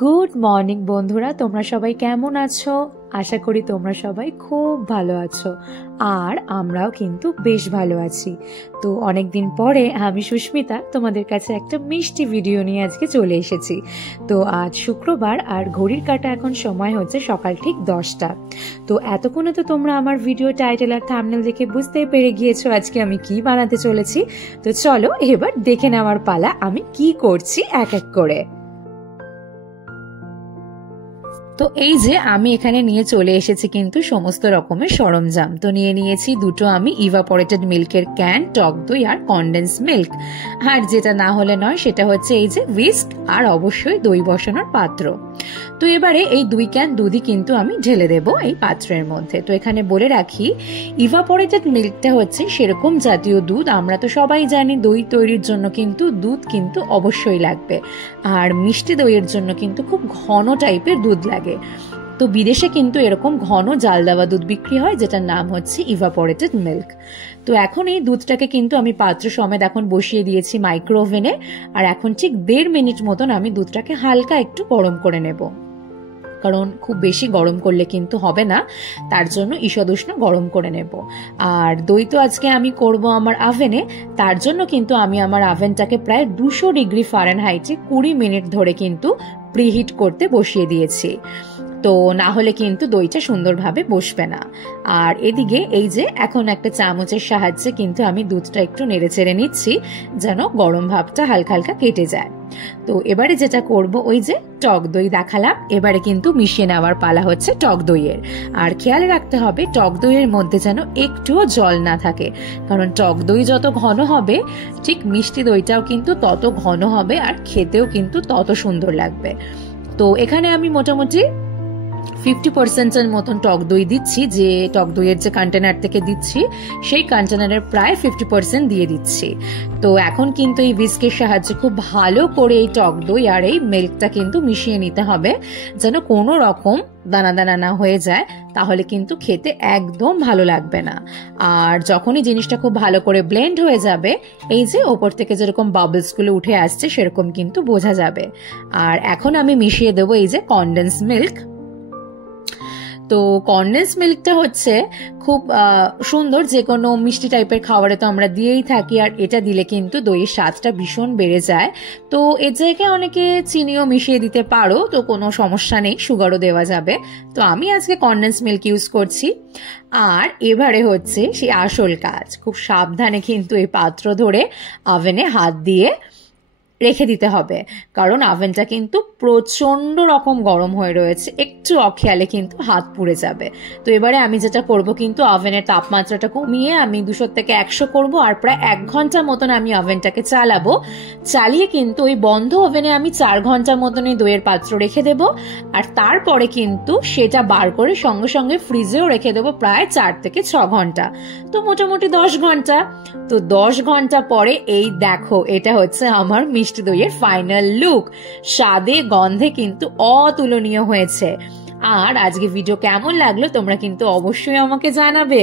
Good morning বন্ধুরা, তোমরা সবাই কেমন আছো? আশা করি তোমরা সবাই খুব ভালো আছো, আর আমরাও কিন্তু বেশ ভালো আছি। তো অনেকদিন পরে আমি সুস্মিতা তোমাদের কাছে একটা মিষ্টি ভিডিও নিয়ে আজকে চলে এসেছি। তো আজ শুক্রবার, আর ঘড়ির কাঁটা এখন সময় হচ্ছে সকাল ঠিক 10টা। তো এতক্ষণে তো তোমরা আমার ভিডিও টাইটেল আর থাম্বনেল দেখে বুঝতেই পেরে গিয়েছো আজকে আমি কি বানাতে চলেছি। তো চলো এবার দেখে নেওয়ার পালা আমি কি করছি এক এক করে। তো এই যে আমি এখানে নিয়ে চলে এসেছি কিন্তু সমস্ত রকমের সরঞ্জাম। তো নিয়ে নিয়েছি দুটো আমি ইভাপোরেটেড মিল্কের ক্যান, টক দই আর কনডেন্স মিল্ক। আর যেটা না হলে নয় সেটা হচ্ছে এই যে হুইস্ক, আর অবশ্যই দই বসানোর পাত্র। তো এবারে এই 2 ক্যান দুধই কিন্তু আমি ঢেলে দেব এই পাত্রের মধ্যে। তো এখানে বলে রাখি, ইভাপোরেটেড মিল্কটা হচ্ছে সেরকম জাতীয় দুধ। আমরা তো সবাই জানি দই তৈরির জন্য কিন্তু দুধ কিন্তু অবশ্যই লাগবে, আর মিষ্টি দইয়ের জন্য কিন্তু খুব ঘন টাইপের দুধ লাগে। তো বিদেশে কিন্তু এরকম ঘন জাল দেওয়া দুধ বিক্রি হয়, যেটার নাম হচ্ছে ইভাপোরেটেড মিল্ক। তো এখন এই দুধটাকে কিন্তু আমি পাত্র সমেত এখন বসিয়ে দিয়েছি মাইক্রো ওভেনে, আর এখন ঠিক 1.5 মিনিট মতন আমি দুধটাকে হালকা একটু গরম করে নেব, কারণ খুব বেশি গরম করলে কিন্তু হবে না, তার জন্য ঈষদ উষ্ণ গরম করে নেব। আর দই তো আজকে আমি করব আমার আভেনে, তার জন্য কিন্তু আমি আমার আভেনটাকে প্রায় 200 ডিগ্রি ফারেনহাইটে 20 মিনিট ধরে কিন্তু প্রিহিট করতে বসিয়ে দিয়েছি। তো না হলে কিন্তু দইটা সুন্দরভাবে বসবে না। আর এদিকে এই যে এখন একটা চামচের সাহায্যে কিন্তু আমি দুধটা একটু নেড়ে চেড়ে নিচ্ছি, যেন গরম ভাবটা হালকা হালকা কেটে যায়। তো এবারে যেটা করব, ওই যে টক দই দেখালাম, এবারে কিন্তু মিশিয়ে নেওয়ার পালা হচ্ছে টক দইয়ের। আর খেয়াল রাখতে হবে টক দইয়ের মধ্যে যেন একটুও জল না থাকে, কারণ টক দই যত ঘন হবে ঠিক মিষ্টি দইটাও কিন্তু তত ঘন হবে, আর খেতেও কিন্তু তত সুন্দর লাগবে। তো এখানে আমি মোটামুটি 50% মতন টক দই দিচ্ছি, যে টক দইয়ের যে কন্টেনার থেকে দিচ্ছি সেই কন্টেনারের প্রায় 50% দিয়ে দিচ্ছি। তো এখন কিন্তু এই হুইস্কের সাহায্যে খুব ভালো করে এই টক দই আর এই মিল্কটা কিন্তু মিশিয়ে নিতে হবে, যেন কোনো রকম দানা দানা না হয়ে যায়, তাহলে কিন্তু খেতে একদম ভালো লাগবে না। আর যখনই জিনিসটা খুব ভালো করে ব্লেন্ড হয়ে যাবে, এই যে ওপর থেকে যেরকম বাবলস গুলো উঠে আসছে সেরকম কিন্তু বোঝা যাবে। আর এখন আমি মিশিয়ে দেবো এই যে কনডেন্স মিল্ক। তো কনডেন্স মিল্কটা হচ্ছে খুব সুন্দর, যে কোনো মিষ্টি টাইপের খাবারে তো আমরা দিয়েই থাকি, আর এটা দিলে কিন্তু দইয়ের স্বাদটা ভীষণ বেড়ে যায়। তো এর জায়গায় অনেকে চিনিও মিশিয়ে দিতে পারো, তো কোনো সমস্যা নেই, সুগারও দেওয়া যাবে। তো আমি আজকে কনডেন্স মিল্ক ইউজ করছি। আর এবারে হচ্ছে সেই আসল কাজ, খুব সাবধানে কিন্তু এই পাত্র ধরে ওভেনে হাত দিয়ে রেখে দিতে হবে, কারণ ওভেনটা কিন্তু প্রচন্ড রকম গরম হয়ে রয়েছে, একটু অখেয়ালে কিন্তু হাত পুড়ে যাবে। তো এবারে আমি যেটা করব, কিন্তু ওভেনের তাপমাত্রাটা কমিয়ে আমি 200 থেকে 100 করব, আর প্রায় 1 ঘন্টা মতন আমি ওভেনটাকে চালাবো। চালিয়ে কিন্তু ওই বন্ধ ওভেনে আমি 4 ঘন্টা মতন এই দইয়ের পাত্র রেখে দেব, আর তারপরে কিন্তু সেটা বার করে সঙ্গে সঙ্গে ফ্রিজেও রেখে দেবো প্রায় 4 থেকে 6 ঘন্টা, তো মোটামুটি 10 ঘন্টা। তো 10 ঘন্টা পরে এই দেখো, এটা হচ্ছে আমার মিষ্টি দইয়ের ফাইনাল লুক। স্বাদে গন্ধে কিন্তু অতুলনীয় হয়েছে। আর আজকে ভিডিও কেমন লাগলো তোমরা কিন্তু অবশ্যই আমাকে জানাবে।